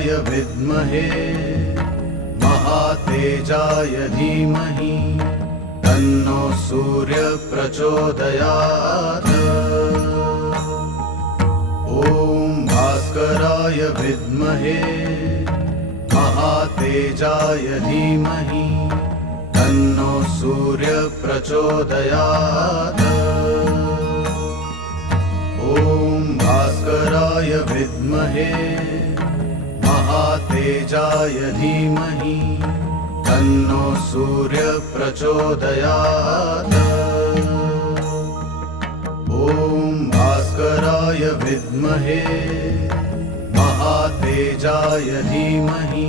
भास्कराय विद्महे महातेजाय धीमहि तन्नो सूर्य प्रचोदयात्। ॐ भास्कराय विद्महे महातेजाय धीमहि तन्नो सूर्य प्रचोदयात्। ॐ भास्कराय विद्महे महातेजाय धीमहि तन्नो सूर्य प्रचोदयात्। ॐ भास्कराय विद्महे महातेजाय धीमहि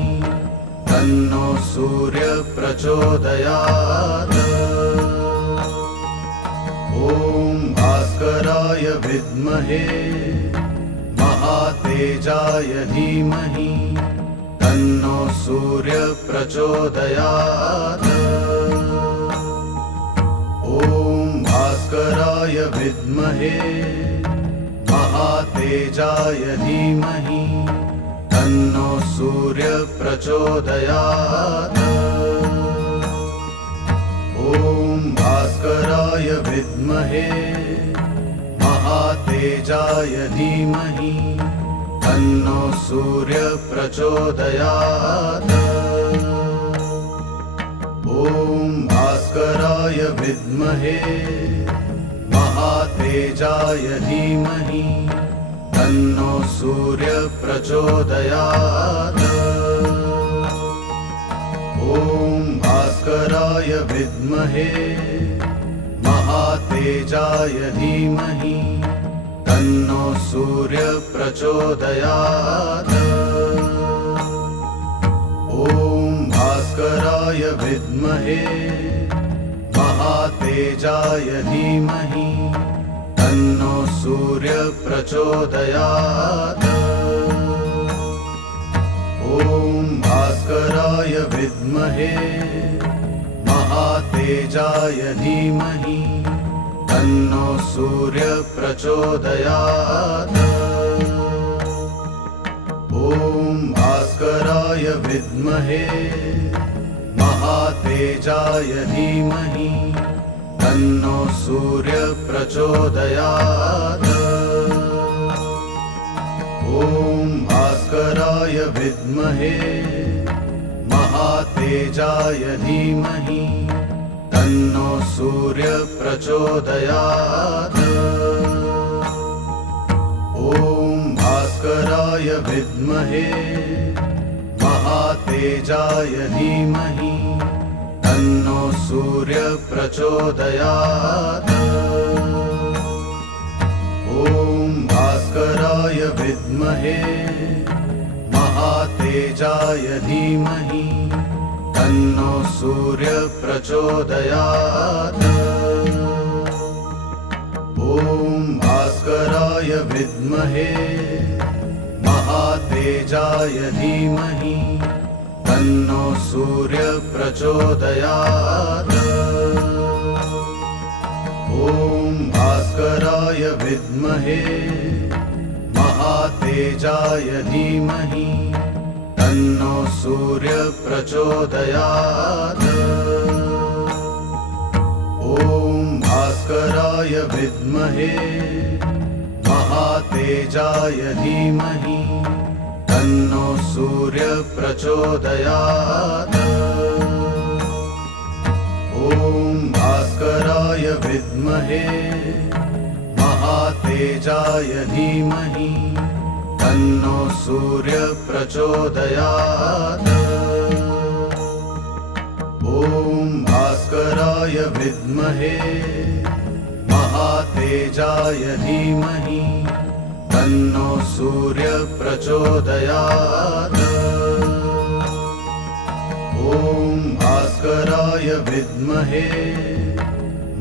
तन्नो सूर्य प्रचोदयात्। ॐ भास्कराय विद्महे महातेजाय धीमहि तन्नो सूर्य प्रचोदयात्। ॐ भास्कराय विद्महे महातेजाय धीमहि तन्नो सूर्य प्रचोदयात्। ॐ भास्कराय विद्महे महातेजाय धीमहि तन्नो सूर्य प्रचोदयात्। ॐ भास्कराय विद्महे महातेजाय धीमहि तन्नो सूर्य प्रचोदयात्। ॐ भास्कराय विद्महे महातेजाय धीमहि तन्नो सूर्य प्रचोदयात्। ॐ भास्कराय विद्महे महातेजाय धीमहि तन्नो सूर्य प्रचोदयात्। ॐ भास्कराय विद्महे महातेजाय धीमहि तन्नो सूर्य प्रचोदयात्। ॐ भास्कराय विद्महे महातेजाय धीमहि तन्नो सूर्य प्रचोदयात्। ॐ भास्कराय विद्महे महातेजाय धीमहि तन्नो सूर्य प्रचोदयात्। ॐ भास्कराय विद्महे महातेजाय धीमहि तन्नो सूर्य प्रचोदयात्। ॐ भास्कराय विद्महे महातेजाय धीमहि तन्नो सूर्य प्रचोदयात्। ॐ भास्कराय विद्महे महातेजाय धीमहि तन्नो सूर्य प्रचोदयात्। ॐ भास्कराय विद्महे महातेजाय धीमहि तन्नो सूर्य प्रचोदयात्। ॐ भास्कराय विद्महे महातेजाय धीमहि तन्नो सूर्य प्रचोदयात्। ॐ भास्कराय विद्महे महातेजाय धीमहि तन्नो सूर्य प्रचोदयात्। ॐ भास्कराय विद्महे महातेजाय धीमहि तन्नो सूर्य प्रचोदयात्। ॐ भास्कराय विद्महे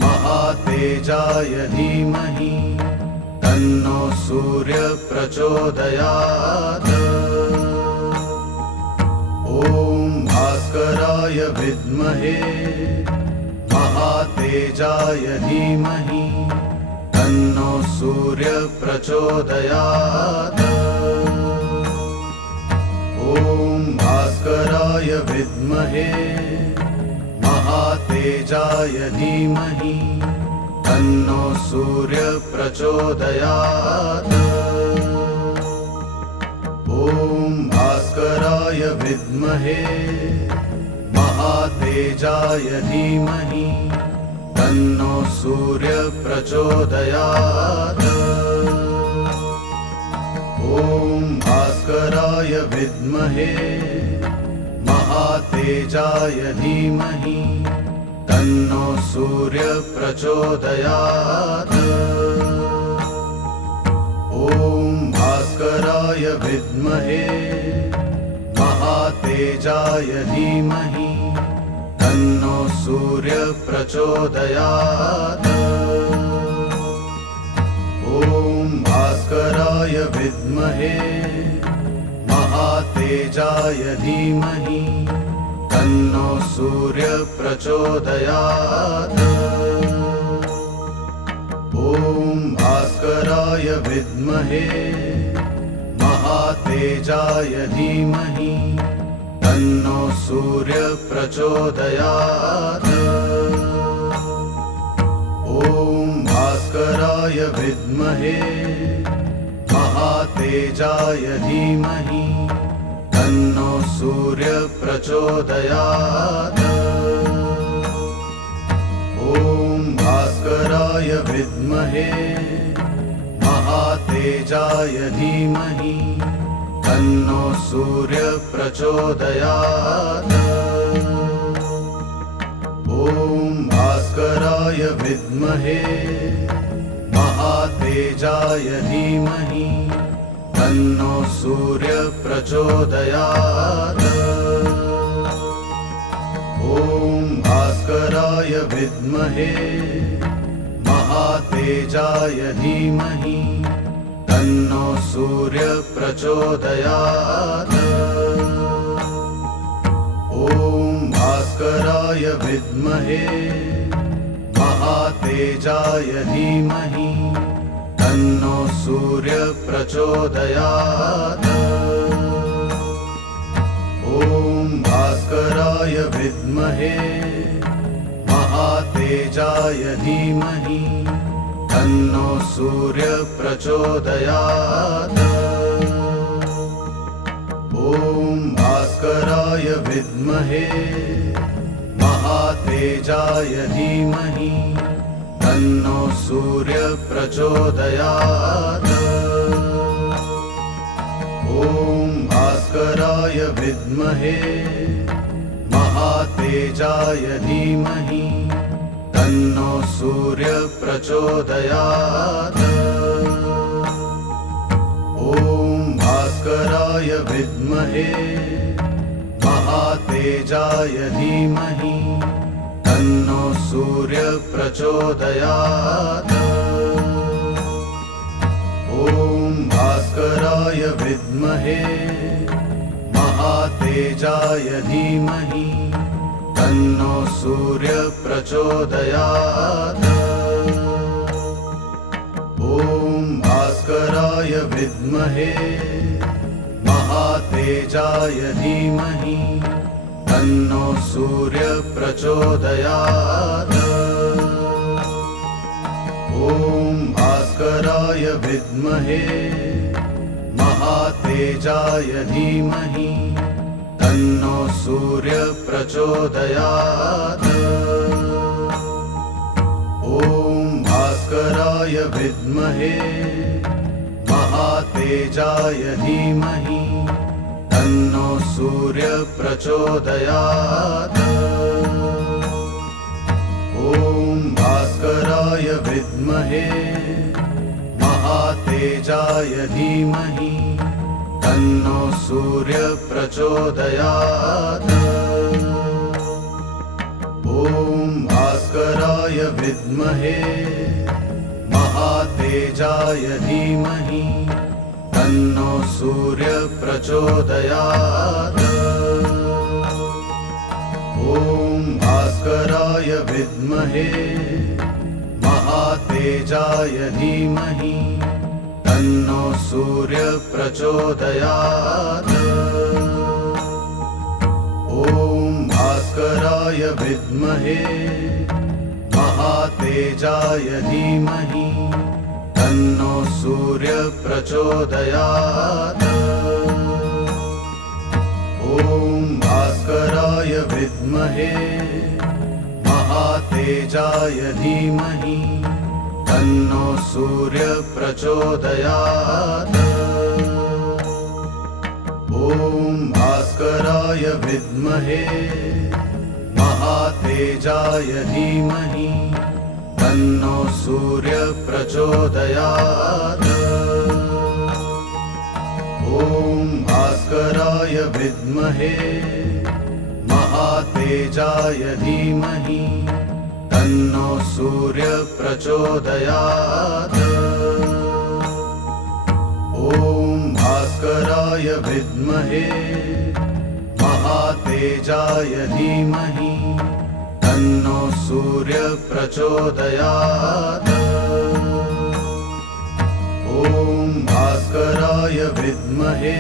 महातेजाय धीमहि तन्नो सूर्य प्रचोदयात्। ॐ भास्कराय विद्महे महातेजाय धीमहि तन्नो सूर्य प्रचोदयात्। भास्कराय विद्महे महातेजाय धीमहि तन्नो सूर्य प्रचोदयात्। ॐ भास्कराय विद्महे महातेजाय धीमहि तन्नो सूर्य प्रचोदयात्। ॐ भास्कराय विद्महे महातेजाय धीमहि तन्नो सूर्य प्रचोदयात्। ॐ भास्कराय विद्महे महातेजाय धीमहि तन्नो सूर्य प्रचोदयात्। ॐ भास्कराय विद्महे महातेजाय धीमहि तन्नो सूर्य प्रचोदयात्। ॐ भास्कराय विद्महे महातेजाय धीमहि तन्नो सूर्य प्रचोदयात्। ॐ भास्कराय विद्महे महातेजाय धीमहि तन्नो सूर्य प्रचोदयात्। ॐ भास्कराय विद्महे महातेजाय धीमहि तन्नो सूर्य प्रचोदयात्। ॐ भास्कराय विद्महे महातेजाय धीमहि तन्नो सूर्य प्रचोदयात्। ॐ भास्कराय विद्महे महातेजाय धीमहि तन्नो सूर्य प्रचोदयात्। ॐ भास्कराय विद्महे महातेजाय धीमहि तन्नो सूर्य प्रचोदयात्। ॐ भास्कराय विद्महे महातेजाय धीमहि तन्नो सूर्य प्रचोदयात्। ॐ भास्कराय विद्महे महातेजाय धीमहि तन्नो सूर्य प्रचोदयात्। ॐ भास्कराय विद्महे महातेजाय धीमहि तन्नो सूर्य प्रचोदयात्। ॐ भास्कराय विद्महे महातेजाय धीमहि तन्नो सूर्य प्रचोदयात्। ॐ भास्कराय विद्महे महातेजाय धीमहि तन्नो सूर्य प्रचोदयात्। ॐ भास्कराय विद्महे महातेजाय धीमहि तन्नो सूर्य प्रचोदयात्। ॐ भास्कराय विद्महे महातेजाय धीमहि तन्नो सूर्य प्रचोदयात्। ॐ भास्कराय विद्महे महातेजाय धीमहि तन्नो सूर्य प्रचोदयात्। ॐ भास्कराय विद्महे महातेजाय धीमहि तन्नो सूर्य प्रचोदयात्। ॐ भास्कराय विद्महे महातेजाय धीमहि तन्नो सूर्य प्रचोदयात्। ॐ भास्कराय विद्महे महातेजाय धीमहि तन्नो सूर्य प्रचोदयात्। भास्कराय विद्महे महातेजाय धीमहि तन्नो सूर्य प्रचोदयात्। ॐ भास्कराय विद्महे महातेजाय धीमहि तन्नो सूर्य प्रचोदयात्। ॐ भास्कराय विद्महे महातेजाय धीमहि तन्नो सूर्य प्रचोदयात्। ॐ भास्कराय विद्महे महातेजाय धीमहि तन्नो सूर्य प्रचोदयात्। ॐ भास्कराय विद्महे महातेजाय धीमहि तन्नो सूर्य प्रचोदयात्। ॐ भास्कराय विद्महे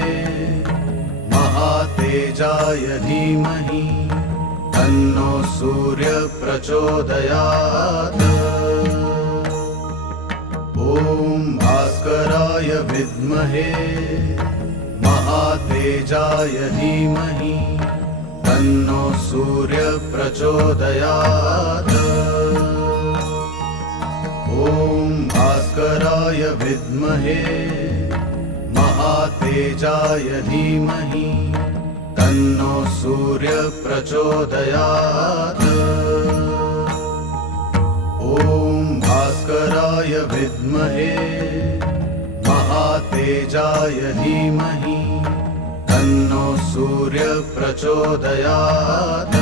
महातेजाय धीमहि तन्नो सूर्य प्रचोदयात्। ॐ भास्कराय विद्महे महातेजाय धीमहि तन्नो सूर्य प्रचोदयात्। ॐ भास्कराय विद्महे महातेजाय धीमहि तन्नो सूर्य प्रचोदयात्। ॐ भास्कराय विद्महे महातेजाय धीमहि तन्नो सूर्य प्रचोदयात्।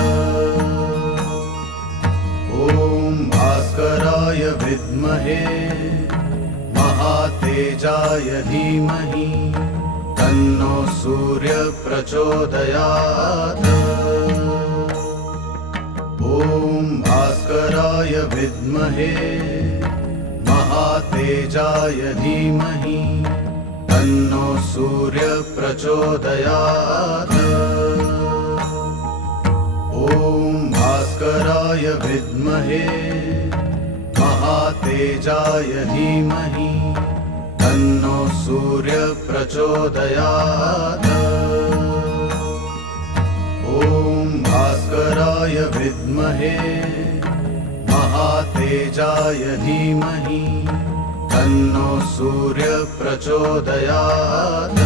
ॐ भास्कराय विद्महे महातेजाय धीमहि तन्नो सूर्य प्रचोदयात्। ॐ भास्कराय विद्महे महातेजाय धीमहि तन्नो सूर्य प्रचोदयात्। ॐ भास्कराय विद्महे महातेजाय धीमहि तन्नो सूर्य प्रचोदयात्। ॐ भास्कराय विद्महे महातेजाय धीमहि तन्नो सूर्य प्रचोदयात्।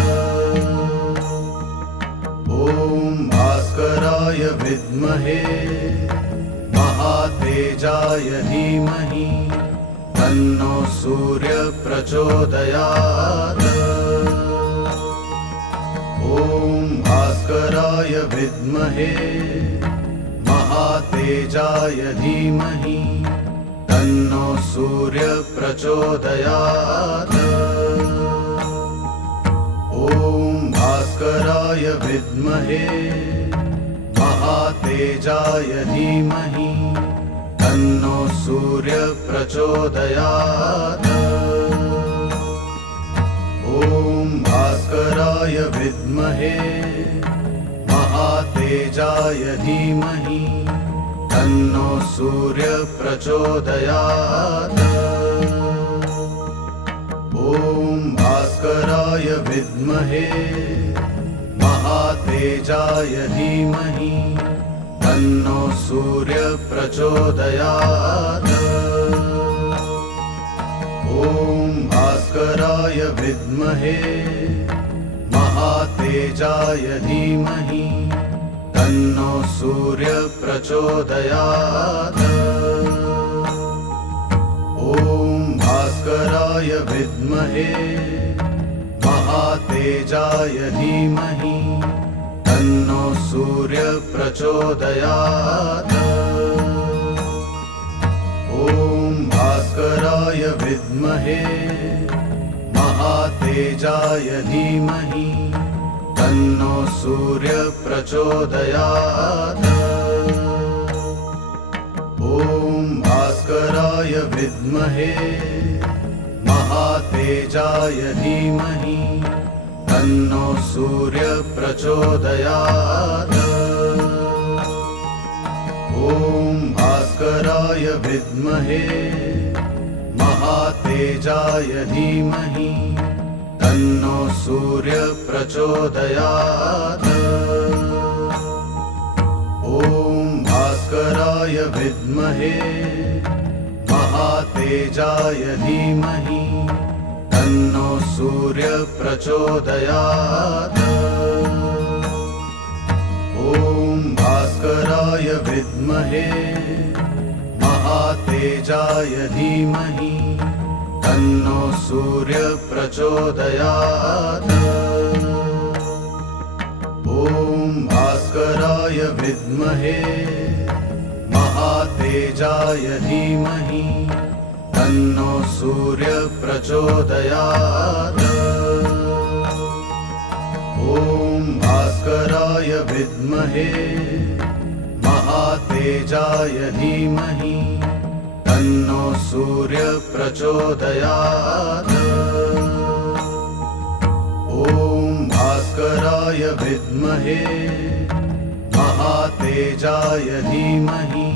ॐ भास्कराय विद्महे महातेजाय धीमहि तन्नो सूर्य प्रचोदयात्। ॐ भास्कराय विद्महे महातेजाय धीमहि तन्नो सूर्य प्रचोदयात्। ॐ भास्कराय विद्महे महातेजाय धीमहि तन्नो सूर्य प्रचोदयात्। ॐ भास्कराय विद्महे महातेजाय धीमहि तन्नो सूर्य प्रचोदयात्। ॐ भास्कराय विद्महे महातेजाय धीमहि तन्नो सूर्य प्रचोदयात्। ॐ भास्कराय विद्महे महातेजाय धीमहि तन्नो सूर्य प्रचोदयात्। ॐ भास्कराय विद्महे महातेजाय धीमहि तन्नो सूर्य प्रचोदयात्। ॐ भास्कराय विद्महे महातेजाय धीमहि तन्नो सूर्य प्रचोदयात्। ॐ भास्कराय विद्महे महातेजाय धीमहि तन्नो सूर्य प्रचोदयात्। ॐ भास्कराय विद्महे महातेजाय धीमहि तन्नो सूर्य प्रचोदयात्। ॐ भास्कराय विद्महे महातेजाय धीमहि तन्नो सूर्य प्रचोदयात्। ॐ भास्कराय विद्महे महातेजाय धीमहि तन्नो सूर्य प्रचोदयात्। ॐ भास्कराय विद्महे महातेजाय धीमहि तन्नो सूर्य प्रचोदयात्। ॐ भास्कराय विद्महे महातेजाय धीमहि तन्नो सूर्य प्रचोदयात्। ॐ भास्कराय विद्महे महातेजाय धीमहि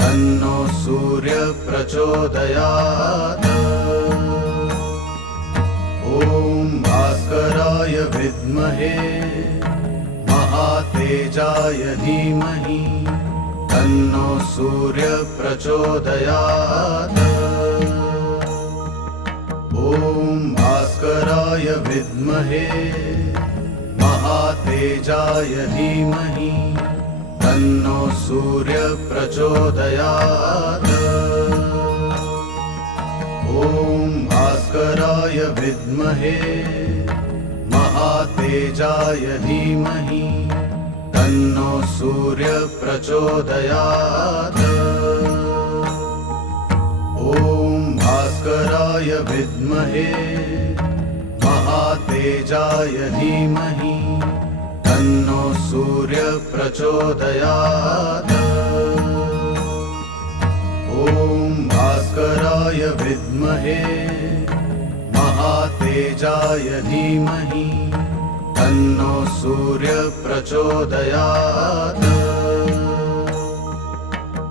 तन्नो सूर्य प्रचोदयात्। ॐ भास्कराय विद्महे महातेजाय धीमहि तन्नो सूर्य प्रचोदयात्। ॐ भास्कराय विद्महे महातेजाय धीमहि तन्नो सूर्य प्रचोदयात्। ॐ भास्कराय विद्महे महातेजाय धीमहि तन्नो सूर्य प्रचोदयात्। ॐ भास्कराय विद्महे महातेजाय धीमहि तन्नो सूर्य प्रचोदयात्। ॐ भास्कराय विद्महे महातेजाय धीमहि तन्नो सूर्य प्रचोदयात्।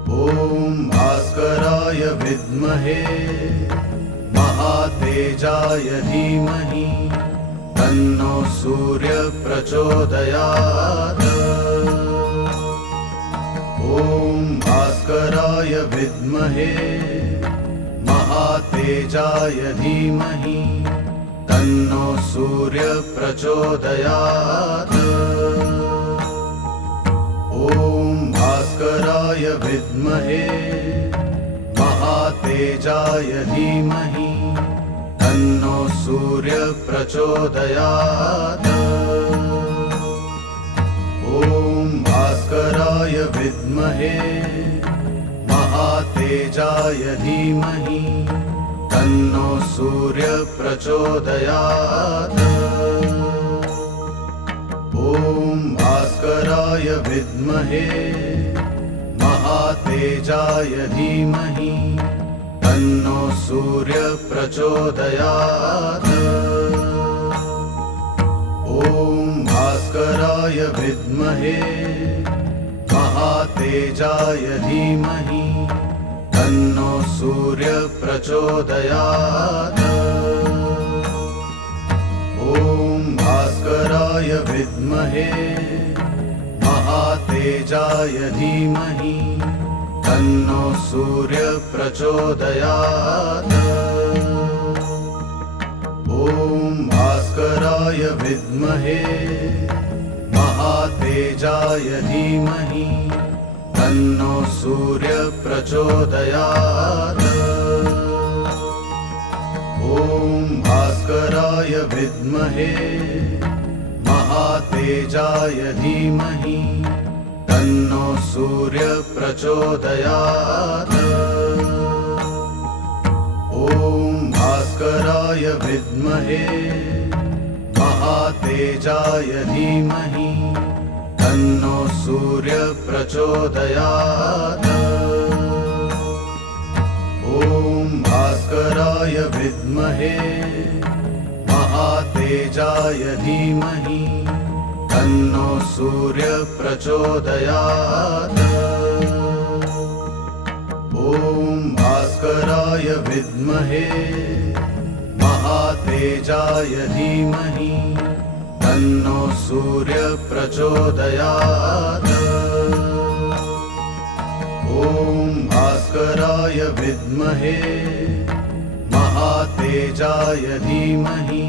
ॐ भास्कराय विद्महे महातेजाय धीमहि तन्नो सूर्य प्रचोदयात्। ॐ भास्कराय विद्महे महातेजाय धीमहि तन्नो सूर्य प्रचोदयात्। ॐ भास्कराय विद्महे महातेजाय धीमहि तन्नो सूर्य प्रचोदयात्। ॐ भास्कराय विद्महे महातेजाय धीमहि तन्नो सूर्य प्रचोदयात्। ॐ भास्कराय विद्महे महातेजाय धीमहि तन्नो सूर्य प्रचोदयात्। ॐ भास्कराय विद्महे महातेजाय धीमहि तन्नो सूर्य प्रचोदयात्। ॐ भास्कराय विद्महे महातेजाय धीमहि तन्नो सूर्य प्रचोदयात्। ॐ भास्कराय विद्महे महातेजाय धीमहि तन्नो सूर्य प्रचोदयात्। ॐ भास्कराय विद्महे महातेजाय धीमहि तन्नो सूर्य प्रचोदयात्। ॐ भास्कराय विद्महे महातेजाय धीमहि तन्नो सूर्य प्रचोदयात्। ॐ भास्कराय विद्महे महातेजाय धीमहि तन्नो सूर्य प्रचोदयात्। ॐ भास्कराय विद्महे महातेजाय धीमहि तन्नो सूर्य प्रचोदयात्। ॐ भास्कराय विद्महे महातेजाय धीमहि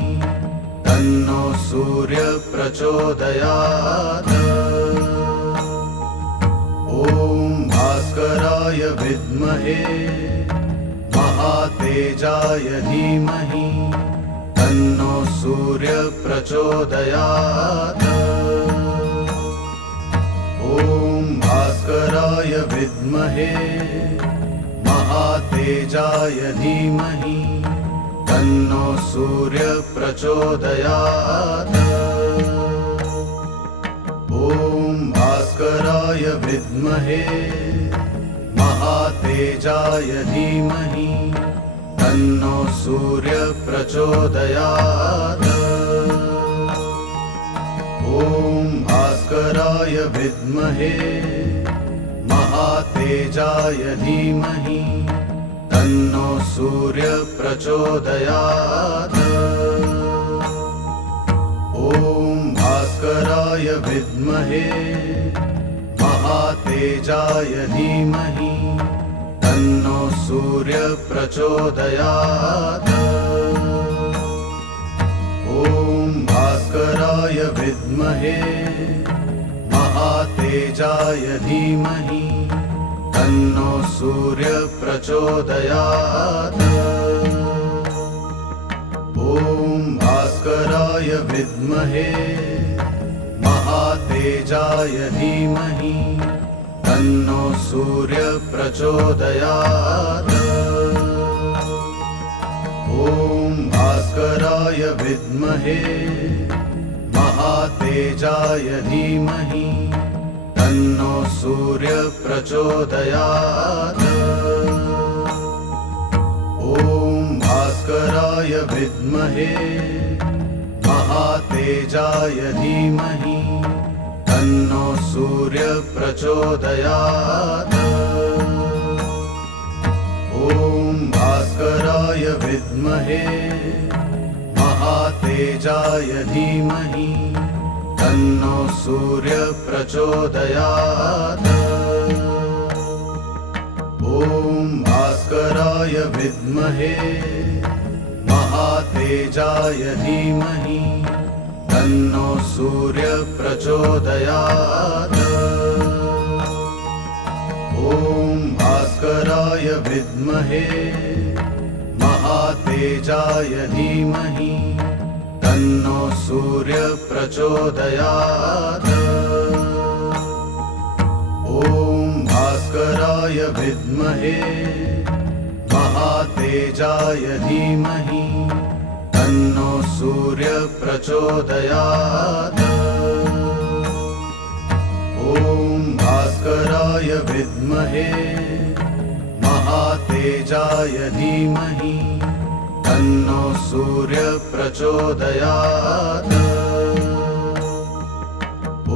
तन्नो सूर्य प्रचोदयात्। ॐ भास्कराय विद्महे महातेजाय धीमहि तन्नो सूर्य प्रचोदयात्। ॐ भास्कराय विद्महे महातेजाय धीमहि तन्नो सूर्य प्रचोदयात्। ॐ भास्कराय विद्महे महातेजाय धीमहि तन्नो सूर्य प्रचोदयात्। ॐ भास्कराय विद्महे महातेजाय धीमहि तन्नो सूर्य प्रचोदयात्। ॐ भास्कराय विद्महे महातेजाय धीमहि तन्नो सूर्य प्रचोदयात्। ॐ भास्कराय विद्महे महातेजाय धीमहि तन्नो सूर्य प्रचोदयात्। ॐ भास्कराय विद्महे महातेजाय धीमहि तन्नो सूर्य प्रचोदयात्। ॐ भास्कराय विद्महे महातेजाय धीमहि तन्नो सूर्य प्रचोदयात्। ॐ भास्कराय विद्महे महातेजाय धीमहि तन्नो सूर्य प्रचोदयात्। ॐ भास्कराय विद्महे महातेजाय धीमहि तन्नो सूर्य प्रचोदयात्। ॐ भास्कराय विद्महे महातेजाय धीमहि तन्नो सूर्य प्रचोदयात्। ॐ भास्कराय विद्महे महातेजाय धीमहि तन्नो सूर्य प्रचोदयात्। ॐ भास्कराय विद्महे महातेजाय धीमहि तन्नो सूर्य प्रचोदयात्। ॐ भास्कराय विद्महे महातेजाय धीमहि तन्नो सूर्य प्रचोदयात्।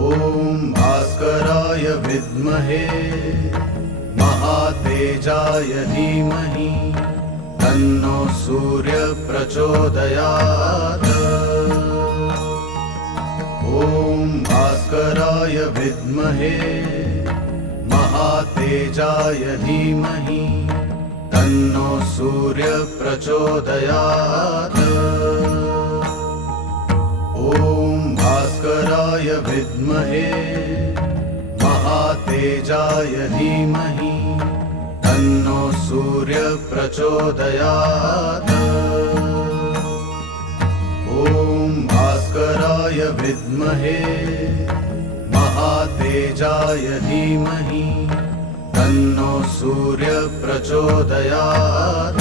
ॐ भास्कराय विद्महे महातेजाय धीमहि तन्नो सूर्य प्रचोदयात्। ॐ भास्कराय विद्महे महातेजाय धीमहि तन्नो सूर्य प्रचोदयात्। ॐ भास्कराय विद्महे महातेजाय धीमहि तन्नो सूर्य प्रचोदयात्। ॐ भास्कराय विद्महे महातेजाय धीमहि तन्नो सूर्य प्रचोदयात्।